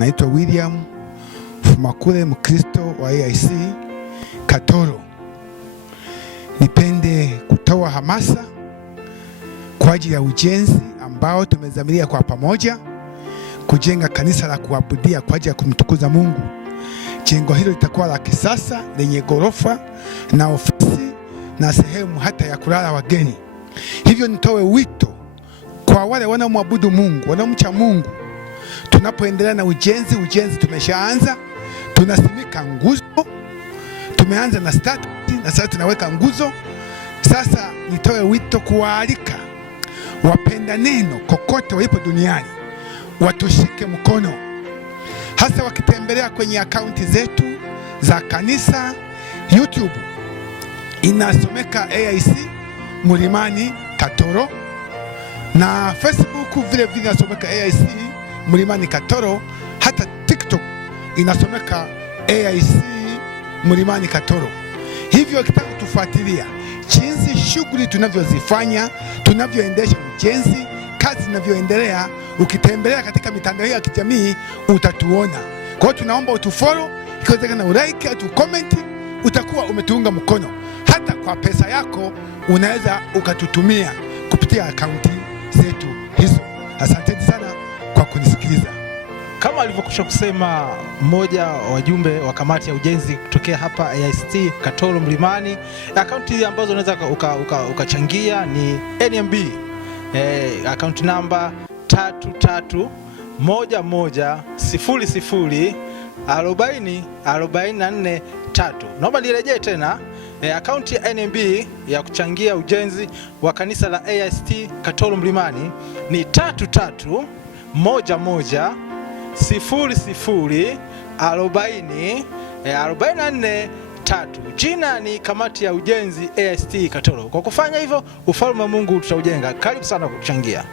Naitwa William Fumakule, Mkristo wa AIC Katoro. Nipende kutoa hamasa kwa ajili ya ujenzi ambao tumezamilia kwa pamoja kujenga kanisa la kuabudia kwa ajili ya kumtukuza Mungu. Jengo hilo litakuwa la kisasa lenye ghorofa na ofisi na sehemu hata ya kulala wageni. Hivyo nitoe wito kwa wale wanaomwabudu Mungu, wanaomcha Mungu. Tunapoendelea na ujenzi tumeshaanza, tunasimika nguzo, tumeanza na start na sasa tunaweka nguzo. Sasa nitoe wito kuwaalika wapenda neno kokote walipo duniani watushike mkono, hasa wakitembelea kwenye akaunti zetu za kanisa. YouTube inasomeka AIC Mlimani Katoro, na Facebook vile vile inasomeka AIC Mlimani Katoro. Hata TikTok inasomeka AIC Mlimani Katoro. Hivyo ukitaka kutufuatilia jinsi shughuli tunavyozifanya, tunavyoendesha ujenzi, kazi zinavyoendelea, ukitembelea katika mitandao ya kijamii utatuona. Kwa hiyo tunaomba utufollow, ikiwezekana ulike au comment, utakuwa umetuunga mkono. Hata kwa pesa yako unaweza ukatutumia kupitia akaunti zetu hizo. Asante sana kwa kunisikiliza. Kama alivyokwisha kusema mmoja wa wajumbe wa kamati ya ujenzi kutokea hapa AIC Katoro Mlimani, akaunti ambazo unaweza ukachangia ni NMB, akaunti namba 3311004044 3. Naomba nirejee tena, akaunti ya NMB ya kuchangia ujenzi wa kanisa la AIC Katoro Mlimani ni 3311004044 3. Jina ni kamati ya ujenzi AIC Katoro. Kwa kufanya hivyo, ufalme wa Mungu tutaujenga. Karibu sana kuchangia.